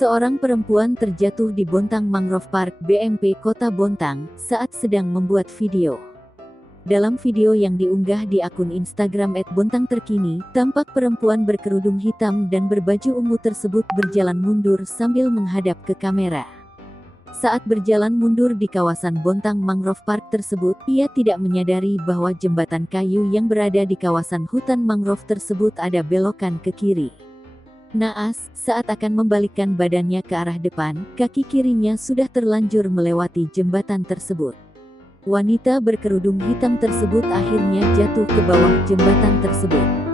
Seorang perempuan terjatuh di Bontang Mangrove Park, BMP Kota Bontang, saat sedang membuat video. Dalam video yang diunggah di akun Instagram @bontangterkini, tampak perempuan berkerudung hitam dan berbaju ungu tersebut berjalan mundur sambil menghadap ke kamera. Saat berjalan mundur di kawasan Bontang Mangrove Park tersebut, ia tidak menyadari bahwa jembatan kayu yang berada di kawasan hutan mangrove tersebut ada belokan ke kiri. Naas, saat akan membalikkan badannya ke arah depan, kaki kirinya sudah terlanjur melewati jembatan tersebut. Wanita berkerudung hitam tersebut akhirnya jatuh ke bawah jembatan tersebut.